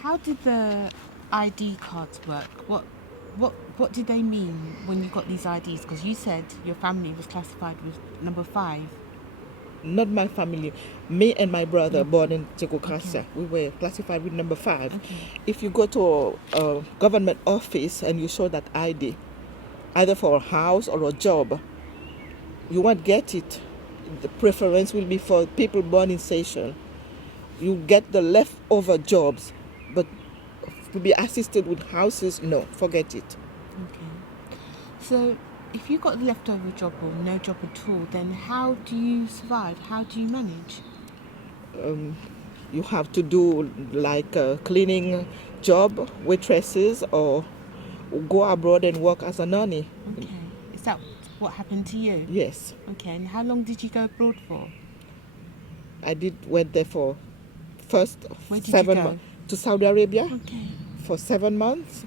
How did the ID cards work? What did they mean when you got these IDs? Because you said your family was classified with number 5. Not my family. Me and my brother, born in Diego Garcia, we were classified with number 5. Okay. If you go to a government office and you show that ID, either for a house or a job, you won't get it. The preference will be for people born in Seychelles. You get the leftover jobs, but to be assisted with houses, no, forget it. Okay. So if you got the leftover job or no job at all, then how do you survive? How do you manage? You have to do like a cleaning job, waitresses, or go abroad and work as a nanny. Okay. Is that what happened to you? Yes, Okay. And how long did you go abroad for? I went there for first Where did 7 you go? months to Saudi Arabia Okay. for 7 months.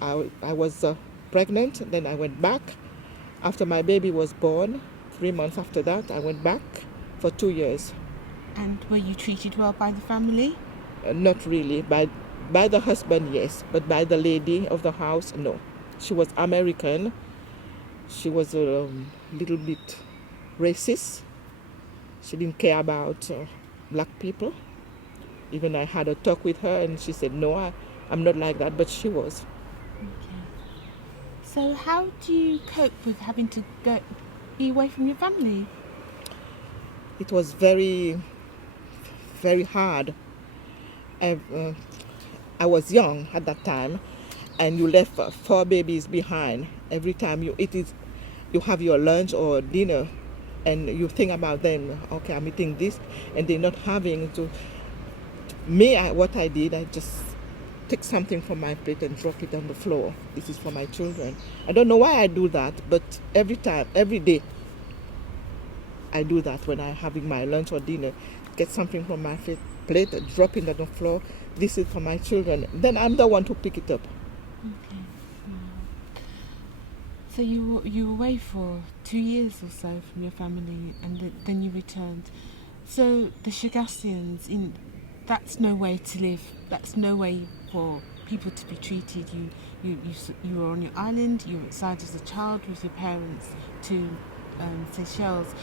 I was pregnant, then I went back. After my baby was born, 3 months after that, I went back for 2 years. And were you treated well by the family? Not really. By the husband, yes, but by the lady of the house, no. She was American. She was a little bit racist. She didn't care about black people. Even I had a talk with her and she said, no, I'm not like that, but she was. Okay. So how do you cope with having to be away from your family? It was very, very hard. I was young at that time, and you left 4 babies behind. Every time you have your lunch or dinner, and you think about them. Okay, I'm eating this, and they're not having to. What I did, I just take something from my plate and drop it on the floor. This is for my children. I don't know why I do that, but every day, I do that when I'm having my lunch or dinner. Get something from my plate, drop it on the floor. This is for my children. Then I'm the one to pick it up. Okay. So you were away for 2 years or so from your family, and then you returned. So the Chagosians, that's no way to live. That's no way for people to be treated. You were on your island. You were exiled as a child with your parents to Seychelles,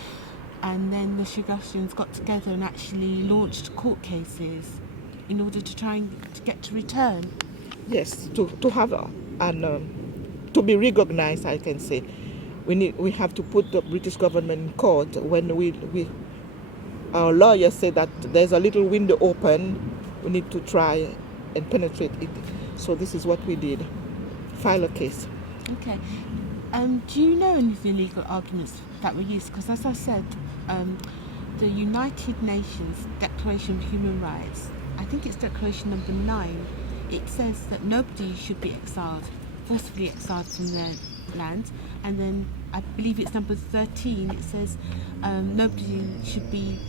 and then the Chagosians got together and actually launched court cases in order to try and get to return. Yes, to have to be recognized, I can say. We have to put the British government in court when our lawyers say that there's a little window open. We need to try and penetrate it. So this is what we did. File a case. Okay. Do you know any of the legal arguments that were used? Because as I said, the United Nations Declaration of Human Rights, I think it's Declaration number 9, it says that nobody should be forcibly exiled from their land. And then I believe it's number 13, it says nobody should be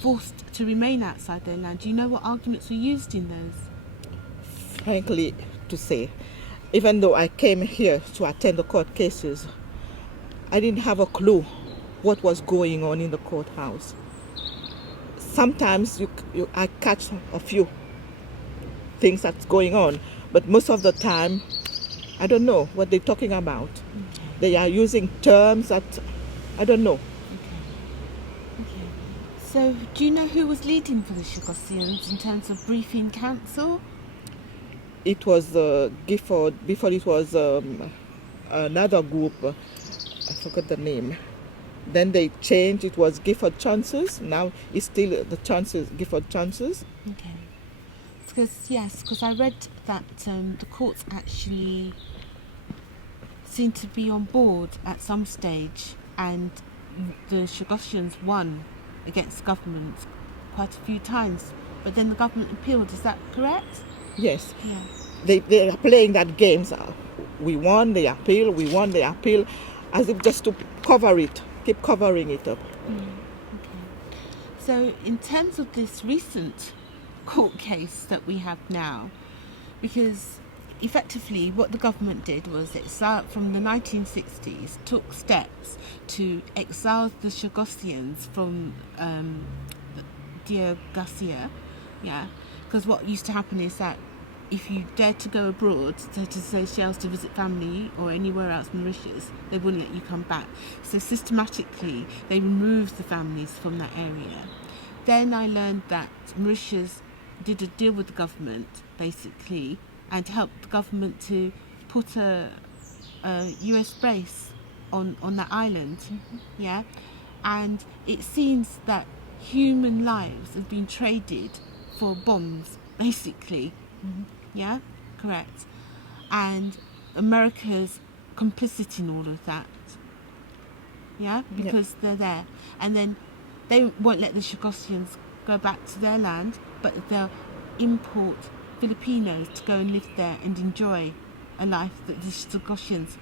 forced to remain outside their land. Do you know what arguments were used in those? Frankly, to say, even though I came here to attend the court cases, I didn't have a clue what was going on in the courthouse. Sometimes I catch a few things that's going on, but most of the time, I don't know what they're talking about. Okay. They are using terms that I don't know. Okay. So, do you know who was leading for the Chagosians in terms of briefing council? It was Gifford. Before it was another group. I forgot the name. Then they changed. It was Gifford Chances. Now it's still the Chances. Gifford Chances. Okay. Because I read that the courts actually seemed to be on board at some stage, and the Chagosians won against government quite a few times, but then the government appealed. Is that correct? Yes. Yeah. They are playing that games. We won, they appeal. We won, they appeal, as if just to cover it, keep covering it up. Okay. So in terms of this recent court case that we have now, because effectively what the government did was it from the 1960s took steps to exile the Chagosians from Diego Garcia, because because what used to happen is that if you dared to go abroad, so to Seychelles to visit family or anywhere else in Mauritius, they wouldn't let you come back. So systematically, they removed the families from that area. Then I learned that Mauritius did a deal with the government, basically, and helped the government to put a US base on that island. Yeah, and it seems that human lives have been traded for bombs, basically. Yeah, correct. And America's complicit in all of that. Yeah, because they're there. And then they won't let the Chagosians go back to their land, but they'll import Filipinos to go and live there and enjoy a life that the Chagosians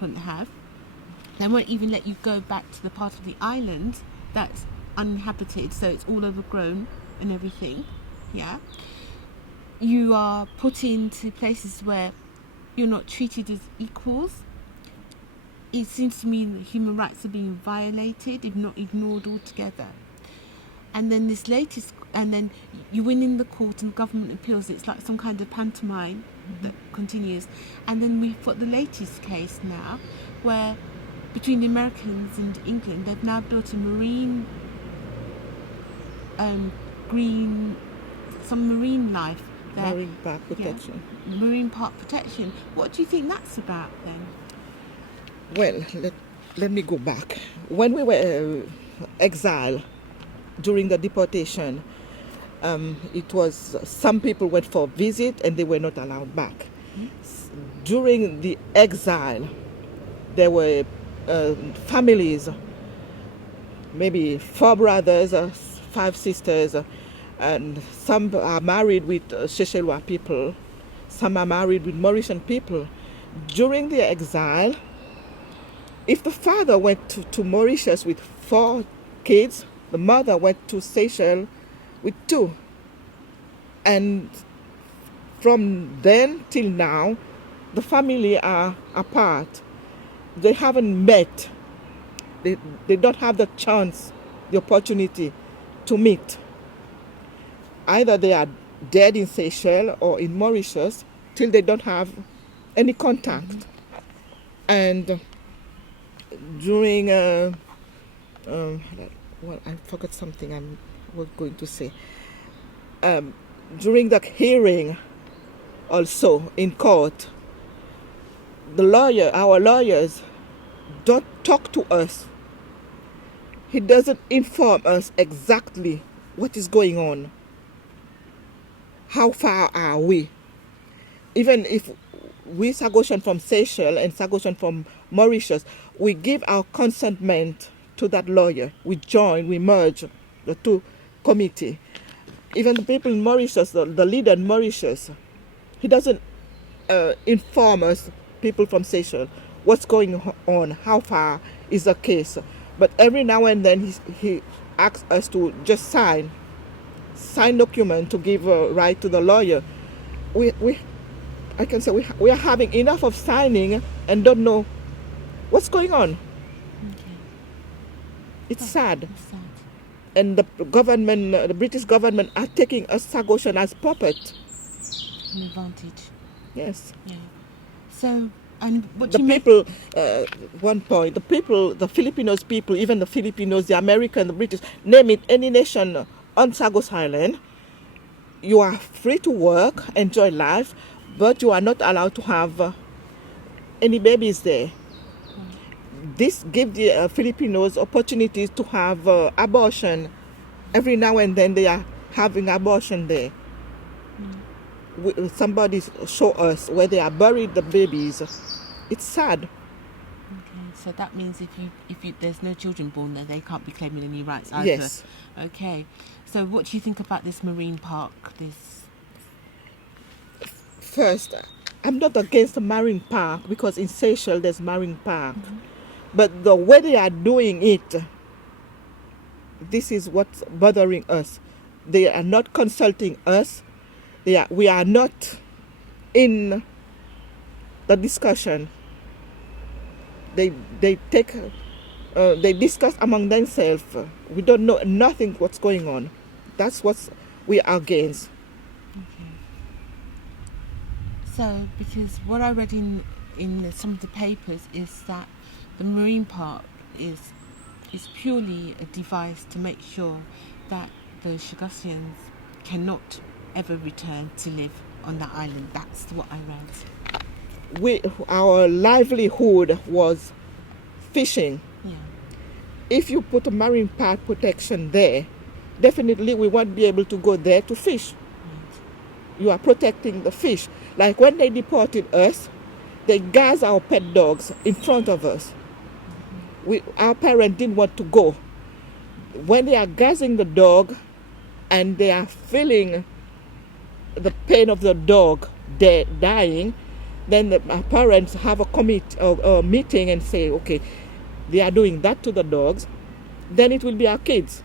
couldn't have. They won't even let you go back to the part of the island that's uninhabited, so it's all overgrown and everything. Yeah. You are put into places where you're not treated as equals. It seems to me that human rights are being violated, if not ignored altogether. And then and then you win in the court and government appeals. It's like some kind of pantomime that continues. And then we've got the latest case now, where between the Americans and England, they've now built a marine life there. Marine park protection. Yeah, marine park protection. What do you think that's about then? Well, let me go back. When we were exiled during the deportation, it was some people went for a visit and they were not allowed back. During the exile, there were families, maybe 4 brothers, 5 sisters, and some are married with Seychellois people, some are married with Mauritian people. During the exile, if the father went to Mauritius with 4 kids, the mother went to Seychelles with 2. And from then till now, the family are apart. They haven't met. They don't have the chance, the opportunity to meet. Either they are dead in Seychelles or in Mauritius till they don't have any contact. And during, well, I forgot something I was going to say. During the hearing, also in court, our lawyers don't talk to us. He doesn't inform us exactly what is going on. How far are we? Even if we Chagosian from Seychelles and Chagosian from Mauritius, we give our consentment to that lawyer. We join, we merge the 2 committee. Even the people in Mauritius, the leader in Mauritius, he doesn't inform us, people from Seychelles, what's going on, how far is the case. But every now and then he asks us to just sign document to give a right to the lawyer. I can say we are having enough of signing and don't know what's going on. Okay. It's sad. It's sad. And the government, the British government, are taking us Chagosian as puppet. An advantage. Yes. Yeah. So, and what The you people, one point, the Filipinos people, even the Filipinos, the American, the British, name it, any nation on Chagos Island, you are free to work, enjoy life, but you are not allowed to have any babies there. This gives the Filipinos opportunities to have abortion. Every now and then they are having abortion there. Somebody show us where they are buried the babies. It's sad. Okay, so that means if you there's no children born there, they can't be claiming any rights either. Yes. Okay. So what do you think about this marine park? First, I'm not against the marine park because in Seychelles there's marine park. But the way they are doing it, this is what's bothering us. They are not consulting us. We are not in the discussion. They discuss among themselves. We don't know nothing what's going on. That's what we are against. So, because what I read in some of the papers is that the marine park is purely a device to make sure that the Chagosians cannot ever return to live on that island. That's what I read. Our livelihood was fishing. Yeah. If you put a marine park protection there, definitely we won't be able to go there to fish. Right. You are protecting the fish. Like when they deported us, they gassed our pet dogs in front of us. Our parents didn't want to go. When they are gassing the dog and they are feeling the pain of the dog dying, then our parents have a meeting and say, okay, they are doing that to the dogs, then it will be our kids.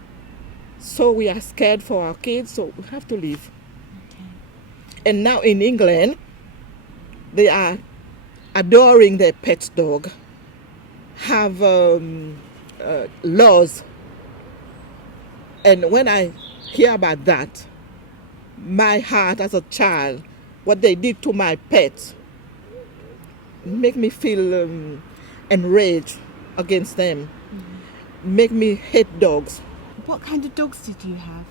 So we are scared for our kids, so we have to leave. Okay. And now in England, they are adoring their pet dog, have laws. And when I hear about that, my heart as a child, what they did to my pets, make me feel enraged against them, make me hate dogs. What kind of dogs did you have?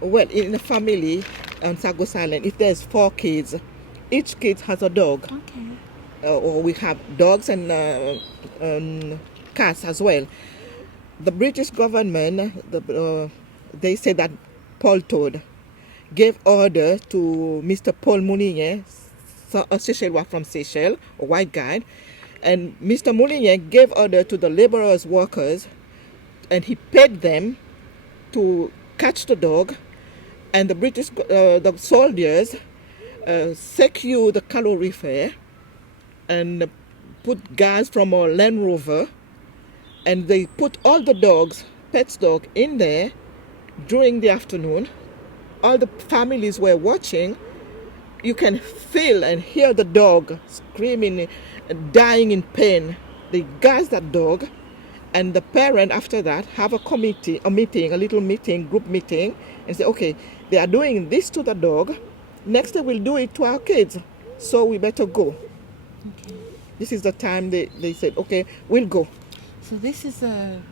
Well, in a family on Chagos Island, if there's 4 kids, each kid has a dog. Okay. Or we have dogs and cats as well. The British government, they say that Paul Todd gave order to Mr. Paul Moulinier, a Seychellois from Seychelles, a white guy, and Mr. Moulinier gave order to the laborers, workers, and he paid them to catch the dog, and the soldiers secure the calorifer and put gas from a Land Rover, and they put all the dogs, pets dog, in there during the afternoon. All the families were watching. You can feel and hear the dog screaming, dying in pain. They gas that dog, and the parent after that have a little meeting, group meeting, and say, okay, they are doing this to the dog. Next they will do it to our kids, so we better go. Okay. This is the time they said, okay, we'll go. So this is a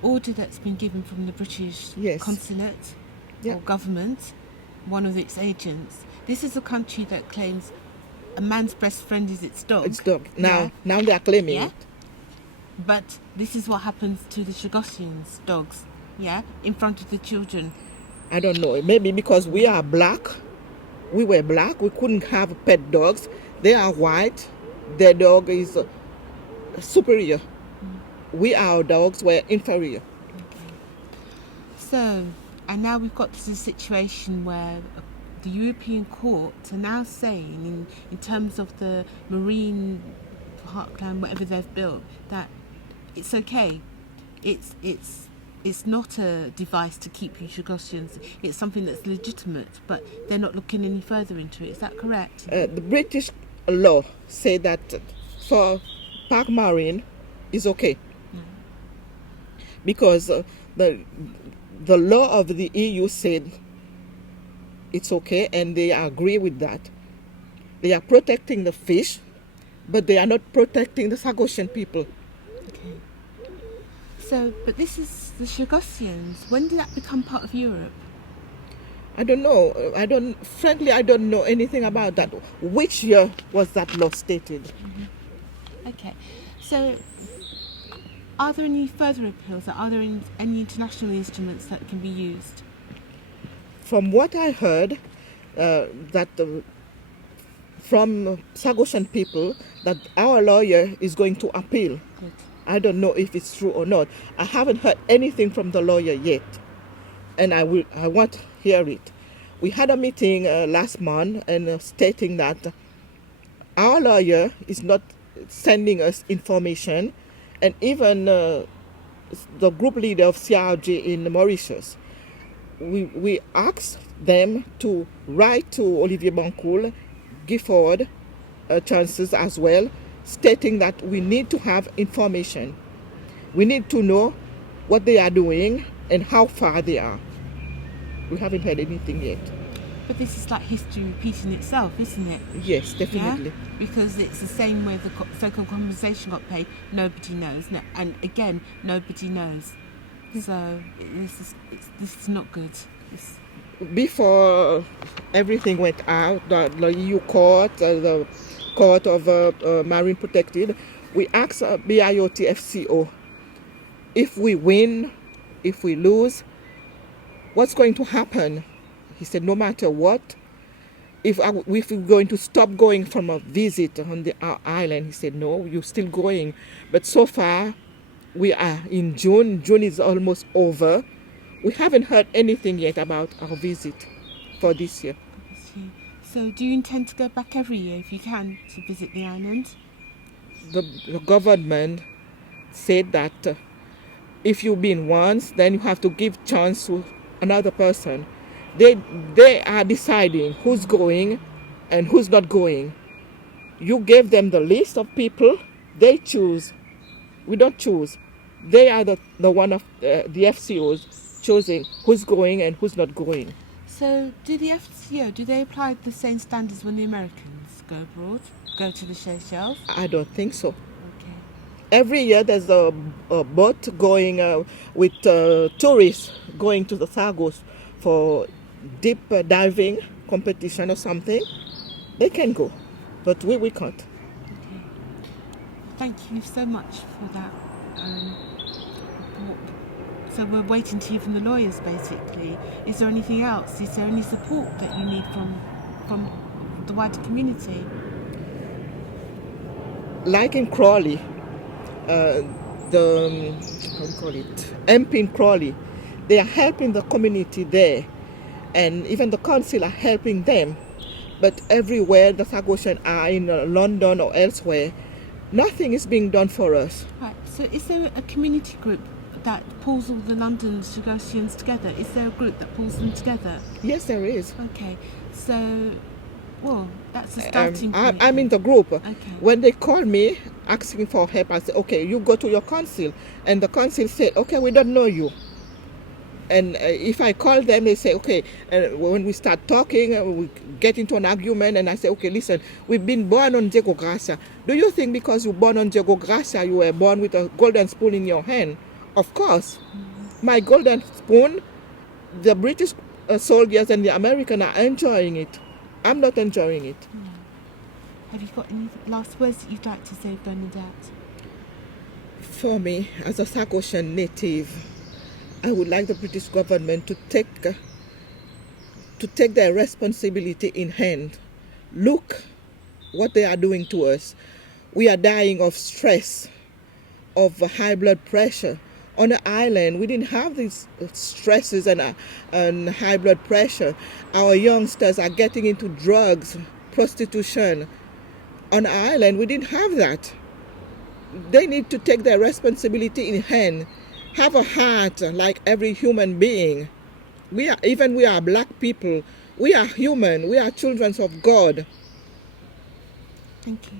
order that's been given from the British Yes. consulate Yeah. or government, one of its agents. This is a country that claims a man's best friend is its dog. It's dog. Yeah. Now they are claiming Yeah. it. But this is what happens to the Chagosians' dogs, yeah, in front of the children. I don't know. Maybe because we are black. We were black. We couldn't have pet dogs. They are white. Their dog is superior. We, our dogs, were inferior. So, and now we've got to the situation where the European courts are now saying, in terms of the marine parkland, whatever they've built, that it's okay. It's not a device to keep you Chagosians. It's something that's legitimate, but they're not looking any further into it. Is that correct? The British law say that for park marine is okay. Because the law of the EU said it's okay, and they agree with that. They are protecting the fish, but they are not protecting the Chagosian people. Okay. So, but this is the Chagosians. When did that become part of Europe? I don't know. Frankly, I don't know anything about that. Which year was that law stated? Okay. So, are there any further appeals? Are there any international instruments that can be used? From what I heard, from Chagosian people, that our lawyer is going to appeal. Good. I don't know if it's true or not. I haven't heard anything from the lawyer yet, and I want to hear it. We had a meeting last month and stating that our lawyer is not sending us information, and even the group leader of CRG in Mauritius, we asked them to write to Olivier Bancoul, Gifford chances as well, stating that we need to have information. We need to know what they are doing and how far they are. We haven't heard anything yet. But this is like history repeating itself, isn't it? Yes, definitely. Yeah? Because it's the same way the so-called compensation got paid. Nobody knows, and again, nobody knows. So this is not good. Before everything went out, the EU court, the Court of Marine Protected, we asked BIOT FCO, if we win, if we lose, what's going to happen? He said, no matter what, if we're going to stop going from a visit on the island, he said, no, you're still going. But so far, we are in June. June is almost over. We haven't heard anything yet about our visit for this year. So do you intend to go back every year if you can to visit the island? The government said that if you've been once, then you have to give chance to another person. They are deciding who's going and who's not going. You gave them the list of people, they choose. We don't choose. They are the one of the FCOs choosing who's going and who's not going. So do the FCO, do they apply the same standards when the Americans go abroad, go to the Seychelles? I don't think so. Okay. Every year there's a boat going with tourists going to the Chagos for deep diving competition or something. They can go, but we can't. Okay. Thank you so much for that report. So we're waiting to hear from the lawyers, basically. Is there anything else? Is there any support that you need from the wider community? Like in Crawley, the MP in Crawley, they are helping the community there, and even the council are helping them. But everywhere the Chagosians are in London or elsewhere, nothing is being done for us. Right. So is there a community group that pulls all the London Chagosians together? Is there a group that pulls them together? Yes, there is. Okay. So, well, that's a starting point. I'm in the group. Okay. When they call me asking for help, I say, okay, you go to your council. And the council said, okay, we don't know you. And if I call them, they say, okay, and when we start talking, we get into an argument, and I say, okay, listen, we've been born on Diego Garcia. Do you think because you're born on Diego Garcia, you were born with a golden spoon in your hand? Of course. Mm-hmm. My golden spoon, the British soldiers and the Americans are enjoying it. I'm not enjoying it. No. Have you got any last words that you'd like to say, Bernadette? For me, as a Chagosian native, I would like the British government to take their responsibility in hand. Look what they are doing to us. We are dying of stress, of high blood pressure. On the island, we didn't have these stresses and high blood pressure. Our youngsters are getting into drugs, prostitution. On the island, we didn't have that. They need to take their responsibility in hand. Have a heart like every human being. We are black people. We are human. We are children of God. Thank you.